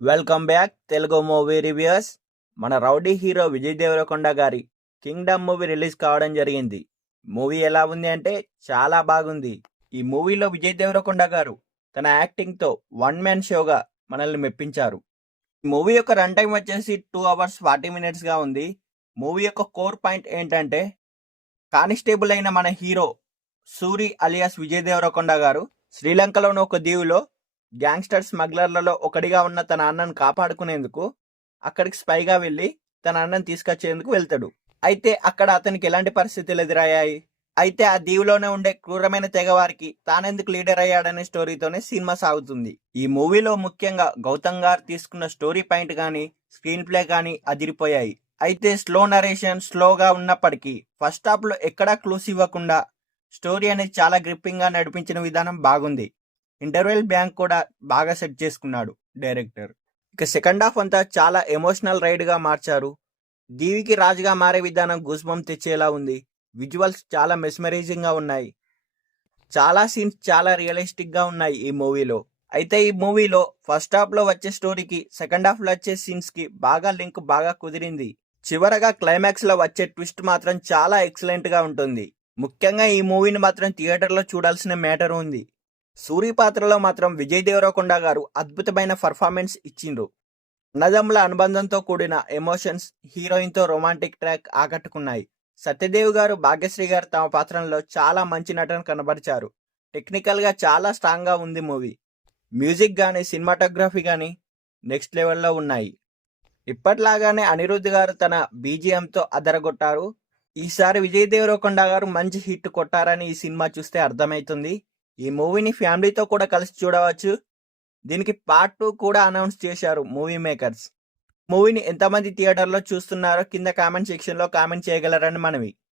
Welcome back Telugu movie reviews. మన rowdy hero Vijay Devarakonda గారి Kingdom movie release కావడం జరిగింది. మూవీ ఎలా ఉంది అంటే చాలా బాగుంది. ఈ మూవీలో విజయ్ దేవరకొండ గారు తన యాక్టింగ్తో వన్ మ్యాన్ షోగా మనల్ని మెప్పించారు. ఈ మూవీ యొక్క రన్ టైం వచ్చేసి 2 hours 40 minutesగా ఉంది. మూవీ యొక్క కోర్ పాయింట్ ఏంటంటే కానిస్టేబుల్ అయిన మన హీరో సూరి అలియాస్ విజయ్ దేవరకొండ గారు శ్రీలంకలోని ఒక దీవిలో గ్యాంగ్స్టర్ స్మగ్లర్లలో ఒకడిగా ఉన్న తన అన్నను కాపాడుకునేందుకు అక్కడికి స్పైగా వెళ్ళి తన అన్నను తీసుకొచ్చేందుకు వెళ్తాడు. అయితే అక్కడ అతనికి ఎలాంటి పరిస్థితులు ఎదురయ్యాయి, అయితే ఆ దీవిలోనే ఉండే క్రూరమైన తెగవారికి తానెందుకు లీడర్ అయ్యాడనే స్టోరీతోనే సినిమా సాగుతుంది. ఈ మూవీలో ముఖ్యంగా గౌతమ్ గారు తీసుకున్న స్టోరీ పాయింట్ కానీ స్క్రీన్ ప్లే కానీ అదిరిపోయాయి. అయితే స్లో నరేషన్ స్లోగా ఉన్నప్పటికీ ఫస్ట్ హాఫ్ లో ఎక్కడా క్లూస్ ఇవ్వకుండా స్టోరీ అనేది చాలా గ్రిప్పింగ్ గా నడిపించిన విధానం బాగుంది. ఇంటర్వెల్ బ్యాంక్ కూడా బాగా సెట్ చేసుకున్నాడు డైరెక్టర్. ఇక సెకండ్ హాఫ్ అంతా చాలా ఎమోషనల్ రైడ్ గా మార్చారు. దీవికి రాజుగా మారే విధానం గూస్బంప్ తెచ్చేలా ఉంది. విజువల్స్ చాలా మెస్మరైజింగ్ గా ఉన్నాయి. చాలా సీన్స్ చాలా రియలిస్టిక్ గా ఉన్నాయి ఈ మూవీలో. అయితే ఈ మూవీలో ఫస్ట్ హాఫ్ లో వచ్చే స్టోరీకి సెకండ్ హాఫ్ లో వచ్చే సీన్స్ కి లింక్ బాగా కుదిరింది. చివరగా క్లైమాక్స్ లో వచ్చే ట్విస్ట్ మాత్రం చాలా ఎక్సలెంట్ గా ఉంటుంది. ముఖ్యంగా ఈ మూవీని మాత్రం థియేటర్లో చూడాల్సిన మ్యాటర్ ఉంది. సూరి పాత్రలో మాత్రం విజయ్ దేవరకొండ గారు అద్భుతమైన పర్ఫార్మెన్స్ ఇచ్చిండ్రు. అన్నదమ్ముల అనుబంధంతో కూడిన ఎమోషన్స్, హీరోయిన్తో రొమాంటిక్ ట్రాక్ ఆకట్టుకున్నాయి. సత్యదేవ్ గారు, భాగ్యశ్రీ గారు తమ పాత్రల్లో చాలా మంచి నటన కనబరిచారు. టెక్నికల్గా చాలా స్ట్రాంగ్గా ఉంది మూవీ. మ్యూజిక్ కానీ సినిమాటోగ్రఫీ కానీ నెక్స్ట్ లెవెల్లో ఉన్నాయి. ఇప్పట్లాగానే అనిరుద్ధ్ గారు తన బీజిఎంతో అదరగొట్టారు. ఈసారి విజయ్ దేవరకొండ గారు మంచి హిట్ కొట్టారని ఈ సినిమా చూస్తే అర్థమవుతుంది. ఈ మూవీని ఫ్యామిలీతో కూడా కలిసి చూడవచ్చు. దీనికి పార్ట్ 2 కూడా అనౌన్స్ చేశారు మూవీ మేకర్స్. మూవీని ఎంతమంది థియేటర్లో చూస్తున్నారో కింద కామెంట్ సెక్షన్లో కామెంట్ చేయగలరని మనవి.